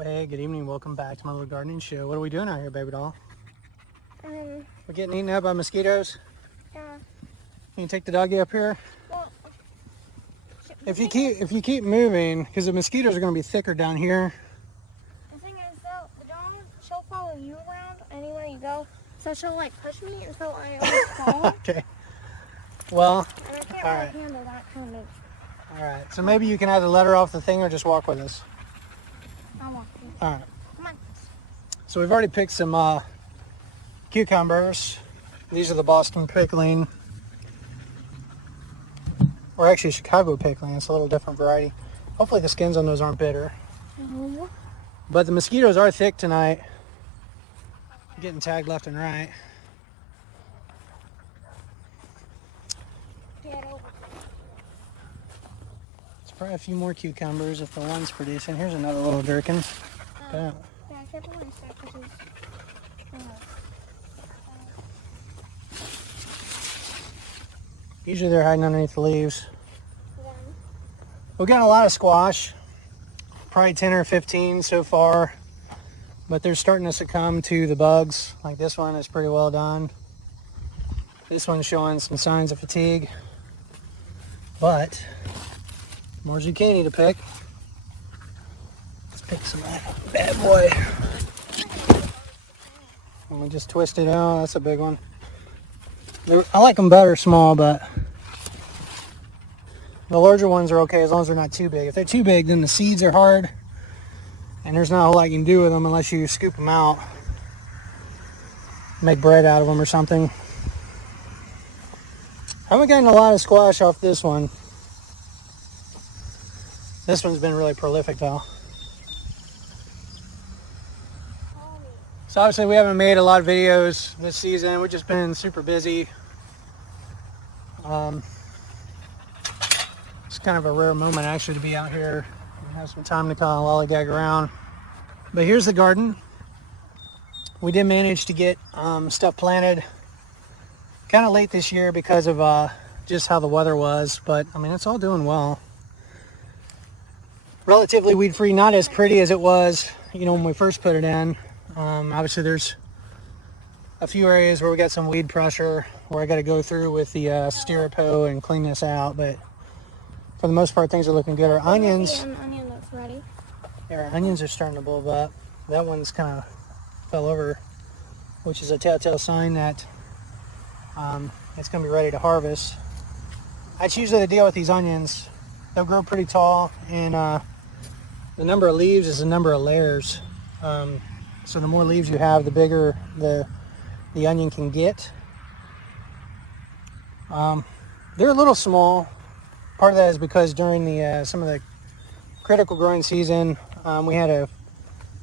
Well, hey, good evening. Welcome back to my little gardening show. What are we doing out here, baby doll? We're getting eaten up by mosquitoes. Yeah. Can you take the doggy up here? Well, If you keep moving, because the mosquitoes are going to be thicker down here. the thing is, though, the dog, she'll follow you around anywhere you go. So she'll like push me until I always fall. Okay. Well, And I can't all really right. handle that kind of. All right. So maybe you can either let her off the thing or just walk with us. I'll walk you. All right. Come on. So we've already picked some cucumbers. These are the Boston pickling. Or actually Chicago pickling. It's a little different variety. Hopefully the skins on those aren't bitter. Mm-hmm. But the mosquitoes are thick tonight. Getting tagged left and right. Get over. There's probably a few more cucumbers if the one's producing. Here's another little gherkin. Yeah. Yeah, careful when you start pushing. Usually they're hiding underneath the leaves. Then, We've gotten a lot of squash. Probably 10 or 15 so far. But they're starting to succumb to the bugs. Like this one is pretty well done. This one's showing some signs of fatigue. But more zucchini to pick. Let's pick some of that bad boy. Let me just twist it out. That's a big one. I like them better small, but the larger ones are okay as long as they're not too big. If they're too big, then the seeds are hard, and there's not a whole lot you can do with them unless you scoop them out, make bread out of them or something. I haven't gotten a lot of squash off this one. This one's been really prolific though. So obviously we haven't made a lot of videos this season. We've just been super busy. It's kind of a rare moment actually to be out here and have some time to kind of lollygag around. But here's the garden. We did manage to get stuff planted kind of late this year because of just how the weather was. But I mean, it's all doing well. Relatively weed free, not as pretty as it was, you know, when we first put it in. Obviously there's a few areas where we got some weed pressure where I got to go through with the Styropo and clean this out, but for the most part things are looking good. Our onions, an onion that's ready. yeah, our onions are starting to bulb up. That one's kind of fell over, which is a telltale sign that it's going to be ready to harvest. That's usually the deal with these onions. They'll grow pretty tall, and the number of leaves is the number of layers. So the more leaves you have, the bigger the onion can get. They're a little small. Part of that is because during the some of the critical growing season, we had a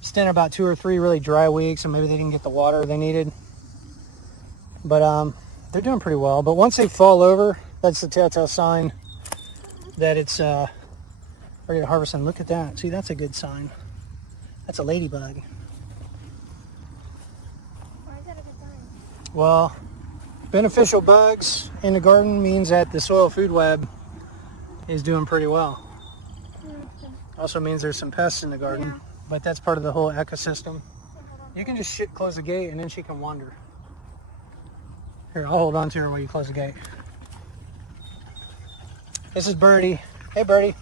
stint about 2 or 3 really dry weeks, and maybe they didn't get the water they needed. But they're doing pretty well. But once they fall over, that's the telltale sign that it's ready to harvest. And look at that. See, that's a good sign. That's a ladybug. Why is that a good sign? Well, beneficial bugs in the garden means that the soil food web is doing pretty well. Also means there's some pests in the garden, but that's part of the whole ecosystem. You can just close the gate and then she can wander. Here, I'll hold on to her while you close the gate. This is Birdie. Hey, Birdie.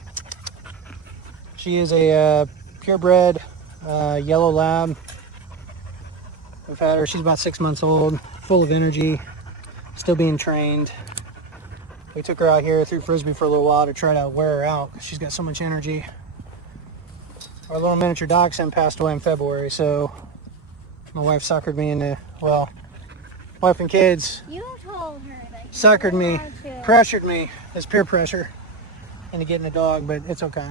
She is a purebred yellow lab. We've had her, she's about 6 months old, full of energy, still being trained. We took her out here, threw Frisbee for a little while to try to wear her out because she's got so much energy. Our little miniature dachshund passed away in February, so my wife suckered me into, well, wife and kids You told her that you suckered me, allowed to. pressured me, as peer pressure, into getting a dog, but it's okay.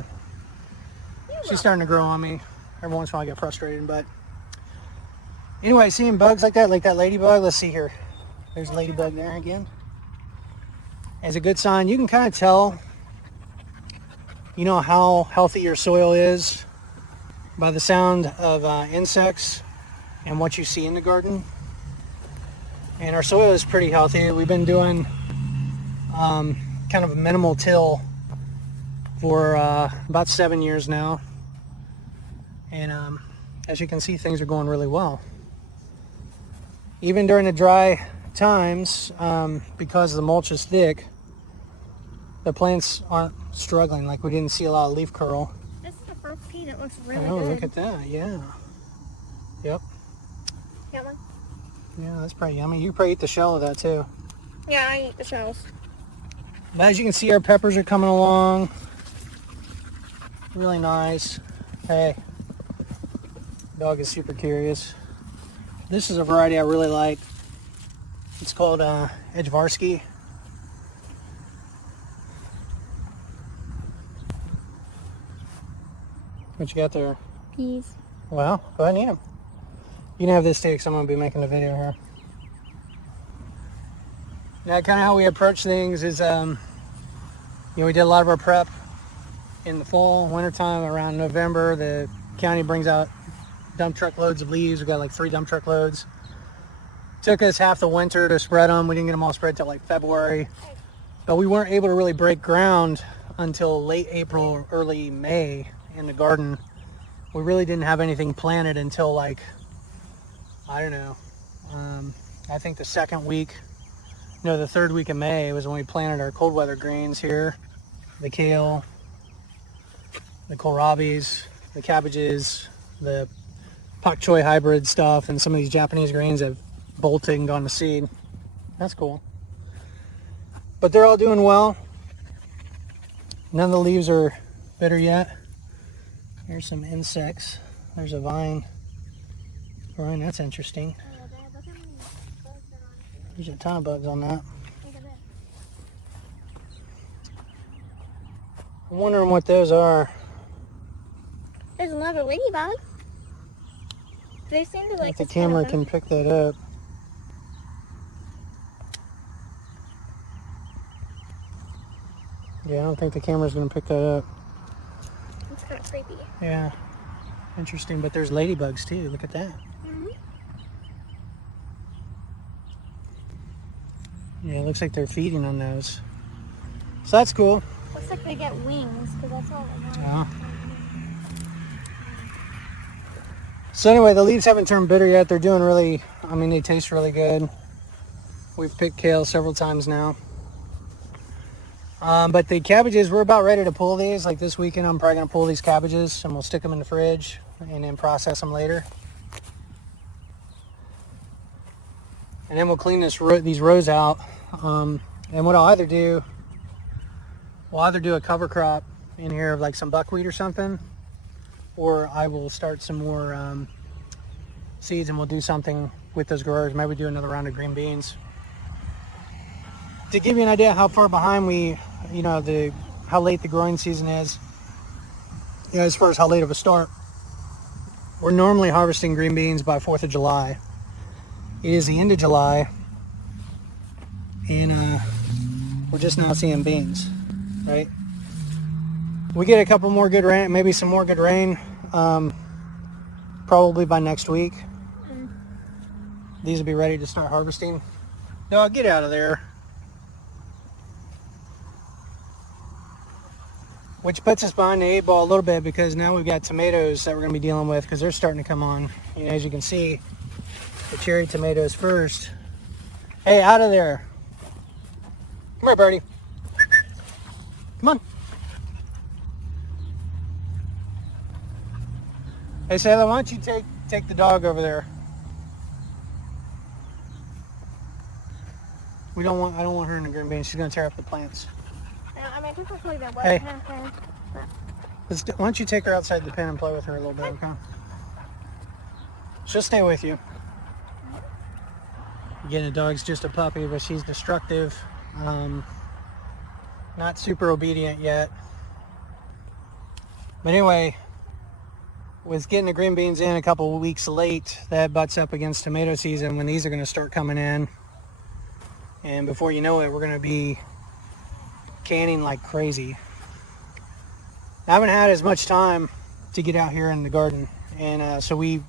She's starting to grow on me. Every once in a while I get frustrated, but anyway, seeing bugs like that ladybug, let's see here. There's a ladybug there again. It's a good sign. You can kind of tell, you know, how healthy your soil is by the sound of insects and what you see in the garden. And our soil is pretty healthy. We've been doing kind of a minimal till for about 7 years now. And as you can see, things are going really well. Even during the dry times, because the mulch is thick, the plants aren't struggling. Like, we didn't see a lot of leaf curl. This is the first pea that looks really Oh, good. look at that. Yeah. Yep. Got one? Yeah, that's pretty yummy. You probably eat the shell of that too. Yeah, I eat the shells. But as you can see, our peppers are coming along. Really nice. Hey, dog is super curious. This is a variety I really like. It's called Edgevarsky. What you got there? Peas. Well, go ahead and eat them. You can have this too, because I'm going to be making a video here. Now, kind of how we approach things is, we did a lot of our prep in the fall, wintertime, around November. The county brings out dump truck loads of leaves. We got like 3 dump truck loads. Took us half the winter to spread them. We didn't get them all spread till like February. But we weren't able to really break ground until late April, early May in the garden. We really didn't have anything planted until like, I don't know, I think the third week of May was when we planted our cold weather greens here. The kale, the kohlrabis, the cabbages, the pak choi hybrid stuff, and some of these Japanese greens have bolted and gone to seed. That's cool. But they're all doing well. None of the leaves are bitter yet. Here's some insects. There's a vine. Vine, that's interesting. There's a ton of bugs on that. I'm wondering what those are. There's another ladybug. They seem to like If the this kind camera of can pick that up. Yeah, I don't think the camera's going to pick that up. It's kind of creepy. Yeah, interesting. But there's ladybugs too. Look at that. Mm-hmm. Yeah, it looks like they're feeding on those. So that's cool. Looks like they get wings, because that's all they have. Yeah. So anyway, the leaves haven't turned bitter yet. They're doing really, they taste really good. We've picked kale several times now. But the cabbages, we're about ready to pull these. Like this weekend, I'm probably going to pull these cabbages and we'll stick them in the fridge and then process them later. And then we'll clean these rows out. And what I'll either do, a cover crop in here of like some buckwheat or something, or I will start some more seeds and we'll do something with those growers. Maybe do another round of green beans. To give you an idea how far behind how late the growing season is, as far as how late of a start, we're normally harvesting green beans by 4th of July. It is the end of July, and we're just now seeing beans, right? We get a couple more good rain, maybe some more good rain, probably by next week. These will be ready to start harvesting. No, get out of there. Which puts us behind the 8 ball a little bit, because now we've got tomatoes that we're going to be dealing with, because they're starting to come on. As you can see, the cherry tomatoes first. Hey, out of there. Come here, birdie. Come on. Hey, Sayla, why don't you take the dog over there? I don't want her in the green beans. She's going to tear up the plants. Typically they're wet. Hey. Okay. Why don't you take her outside the pen and play with her a little bit, okay? She'll stay with you. Again, the dog's just a puppy, but she's destructive. Not super obedient yet. But anyway, with getting the green beans in a couple of weeks late, that butts up against tomato season when these are going to start coming in. And before you know it, we're going to be canning like crazy. I haven't had as much time to get out here in the garden, and so Darren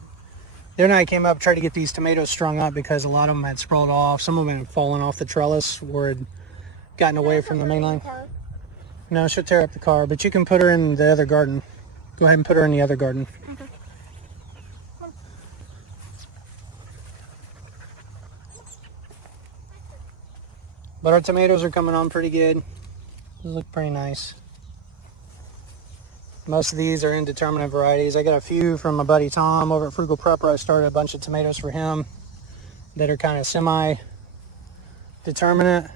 and I came up, tried to get these tomatoes strung up, because a lot of them had sprawled off. Some of them had fallen off the trellis or had gotten away from the main line. No, she'll tear up the car, but you can put her in the other garden. Go ahead and put her in the other garden. Okay. But our tomatoes are coming on pretty good. They look pretty nice. Most of these are indeterminate varieties. I got a few from my buddy Tom over at Frugal Prepper. I started a bunch of tomatoes for him that are kind of semi-determinate.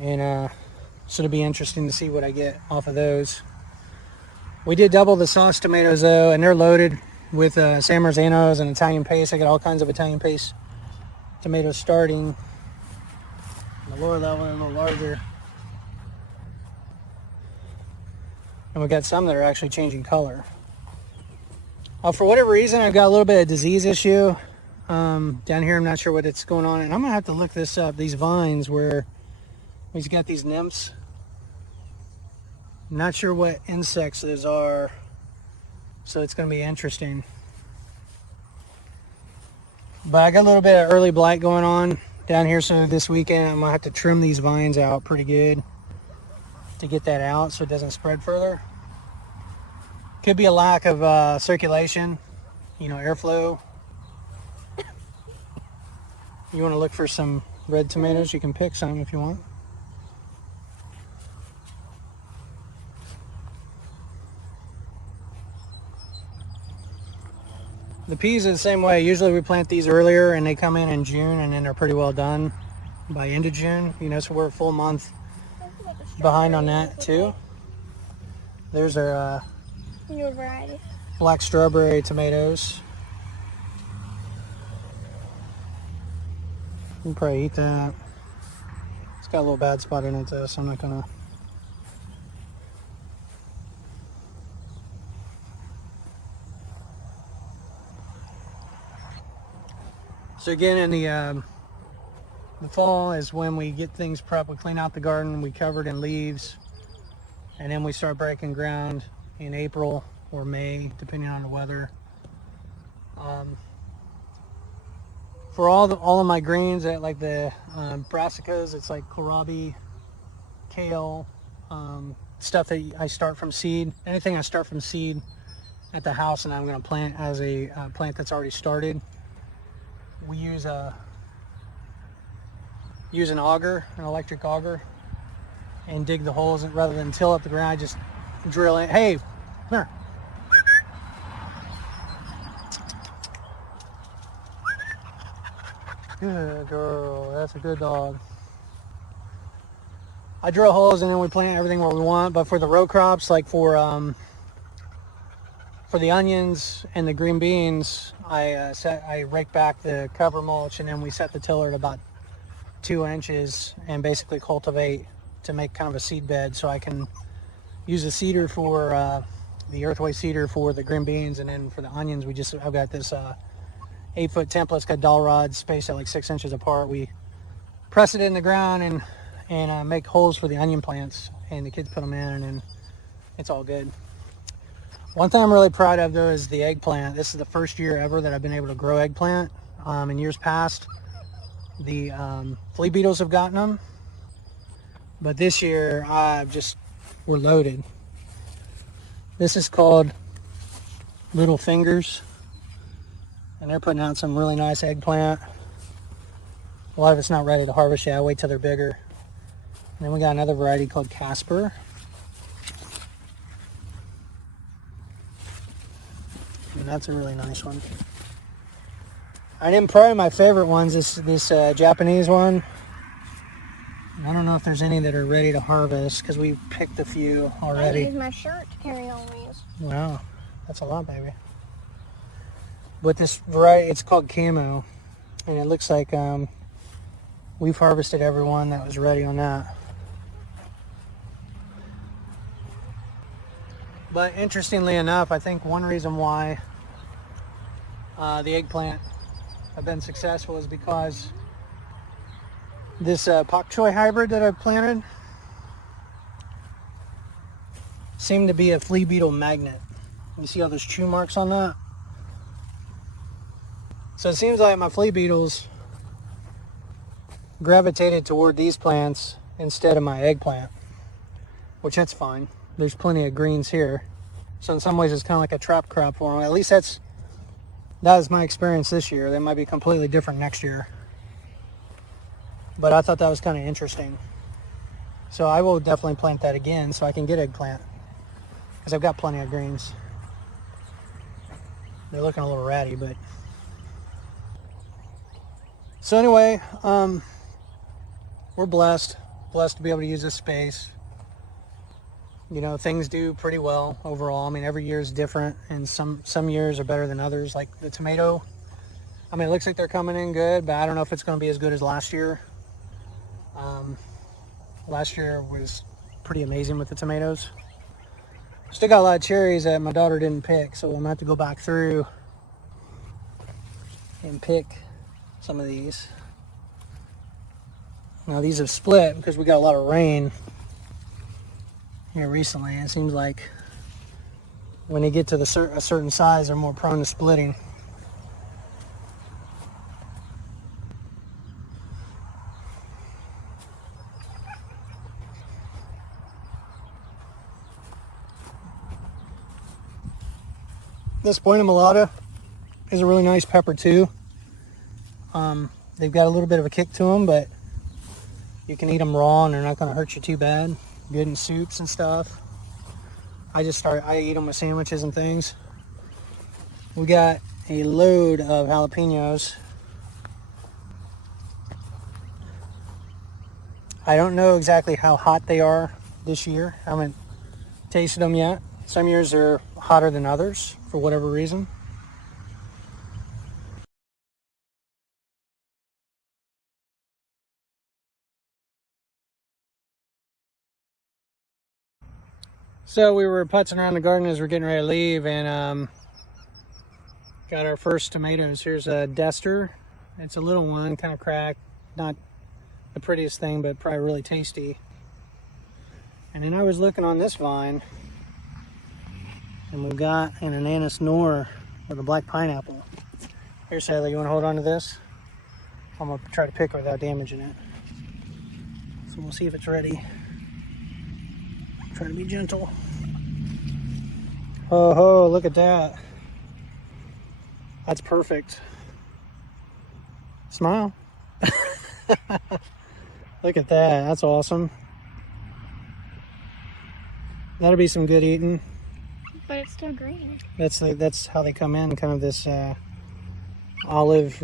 And so it'll be interesting to see what I get off of those. We did double the sauce tomatoes though, and they're loaded with San Marzanos and Italian paste. I got all kinds of Italian paste tomatoes starting. The lower level are a little larger. And we got some that are actually changing color. For whatever reason, I've got a little bit of disease issue down here. I'm not sure what it's going on. And I'm gonna have to look this up. These vines where we've got these nymphs. I'm not sure what insects those are. So it's gonna be interesting. But I got a little bit of early blight going on down here. So this weekend, I'm gonna have to trim these vines out pretty good to get that out so it doesn't spread further. Could be a lack of circulation, you know, airflow. You want to look for some red tomatoes, you can pick some if you want. The peas are the same way. Usually we plant these earlier and they come in June, and then they're pretty well done by end of June. You know, so we're a full month behind on that too. There's our new variety. Black strawberry tomatoes. You can probably eat that. It's got a little bad spot in it though, so I'm not gonna. So again, in the fall is when we get things prepped. We clean out the garden, we cover it in leaves, and then we start breaking ground in April or May, depending on the weather. For all of my greens, like the brassicas, it's like kohlrabi, kale, stuff that I start from seed. Anything I start from seed at the house and I'm going to plant as a plant that's already started. We use an auger, an electric auger, and dig the holes rather than till up the ground. I just drill in. Hey, come here. Good girl. That's a good dog. I drill holes and then we plant everything where we want. But for the row crops, like for the onions and the green beans, I rake back the cover mulch, and then we set the tiller at about 2 inches and basically cultivate to make kind of a seed bed, so I can use a seeder for the earthway seeder for the green beans, and then for the onions I've got this 8-foot template. It's got dowel rods spaced at like 6 inches apart. We press it in the ground and make holes for the onion plants, and the kids put them in, and then it's all good. One thing I'm really proud of though is the eggplant. This is the first year ever that I've been able to grow eggplant. In years past, the flea beetles have gotten them, but this year we're loaded. This is called Little Fingers, and they're putting out some really nice eggplant. A lot of it's not ready to harvest yet. I'll wait till they're bigger. And then we got another variety called Casper. And that's a really nice one. And then probably my favorite ones is this Japanese one. I don't know if there's any that are ready to harvest because we picked a few already. I use my shirt to carry all these. Wow, that's a lot, baby. But this variety, it's called Camo, and it looks like we've harvested every one that was ready on that. But interestingly enough, I think one reason why the eggplant have been successful is because this pak choi hybrid that I planted seemed to be a flea beetle magnet. You see all those chew marks on that? So it seems like my flea beetles gravitated toward these plants instead of my eggplant, which that's fine. There's plenty of greens here. So in some ways it's kind of like a trap crop for them. At least that is my experience this year. They might be completely different next year. But I thought that was kind of interesting. So I will definitely plant that again so I can get eggplant. Because I've got plenty of greens. They're looking a little ratty, but... So anyway, we're blessed to be able to use this space. You know, things do pretty well overall. I mean, every year is different, and some years are better than others. Like the tomato, I mean, it looks like they're coming in good, but I don't know if it's going to be as good as last year. Last year was pretty amazing with the tomatoes. Still got a lot of cherries that my daughter didn't pick, so I'm going to have to go back through and pick some of these. Now these have split because we got a lot of rain here recently. It seems like when they get to a certain size, they're more prone to splitting. This Buena Mulata is a really nice pepper too. They've got a little bit of a kick to them, but you can eat them raw and they're not going to hurt you too bad. Good in soups and stuff. I eat them with sandwiches and things. We got a load of jalapenos. I don't know exactly how hot they are this year. I haven't tasted them yet. Some years they're hotter than others for whatever reason. So we were putzing around the garden as we're getting ready to leave, and got our first tomatoes. Here's a Dester. It's a little one, kind of cracked. Not the prettiest thing, but probably really tasty. And then I was looking on this vine, and we've got an Ananas Noor with a black pineapple. Here, Sally, you want to hold on to this? I'm going to try to pick it without damaging it. So we'll see if it's ready. Try to be gentle. Oh, look at that. That's perfect. Smile. Look at that. That's awesome. That'll be some good eating. But it's still green. That's how they come in, kind of this olive